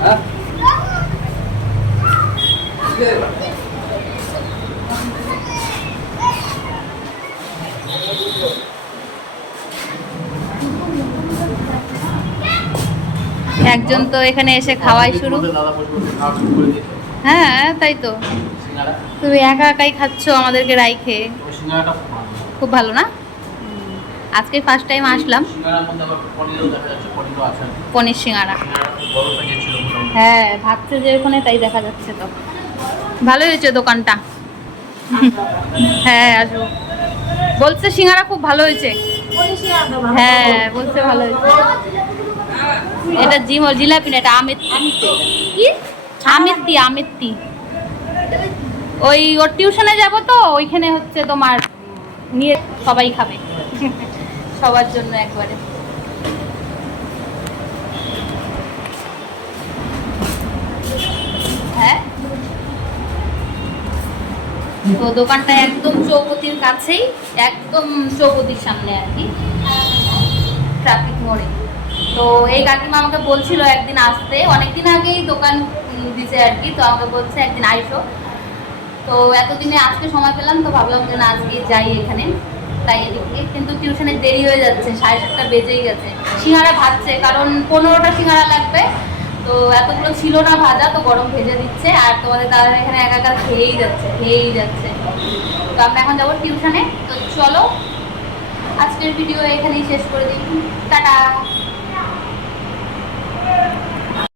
হ্যাঁ? একজন তো এখানে এসে খাওয়াই শুরু। হ্যাঁ তাই তো। তুমি একা একাই খাচ্ছ আমাদেরকে খুব ভালো। খুব ভালো না? আজকে ফার্স্ট টাইম আসলাম। সিঙ্গারার মধ্যে আবার পনিরও দেখা যাচ্ছে পনিরও আছে। পনির সিঙ্গারা। হ্যাঁ ভাবছে যে ওখানে তাই দেখা যাচ্ছে তো। ভালোই হয়েছে দোকানটা। হ্যাঁ আসব। বলছে সিঙ্গারা খুব ভালো হয়েছে। হ্যাঁ বলছে ভালো হয়েছে। এটা জিম জিলাপি না এটা আমের কি? আমেত্তি আমেত্তি। ওই ওর টিউশনে যাব তো ওইখানে হচ্ছে তোমার নিয়ে সবাই খাবে। সবার জন্য একবারে। হ্যাঁ? তো দোকানটা একদম চৌপতির কাছেই, একদম চৌপতির সামনে আর কি ট্রাফিক মোড়ে। তো এই কাকিমা আমাকে বলছিল একদিন আসতে, অনেকদিন আগেই দোকান দিছে আর কি, তো আমাকে বলছে একদিন আইসো। তো এতদিনে আজকে সময় পেলাম, তো ভাবলাম যে না আজকে যাই এখানে। তাই এদিকে। কিন্তু টিউশনে দেরি হয়ে যাচ্ছে, সাড়ে সাতটা বেজেই গেছে। সিঙ্গারা ভাজছে, কারণ পনেরোটা সিঙ্গারা লাগবে। তো এতগুলো ছিল না ভাজা, তো গরম ভেজে দিচ্ছে। আর তোমাদের দাদা এখানে একাকার খেয়েই যাচ্ছে খেয়েই যাচ্ছে। তো আমরা এখন যাব টিউশনে তো চলো, আজকের ভিডিও এখানেই শেষ করে দিই। টাটা!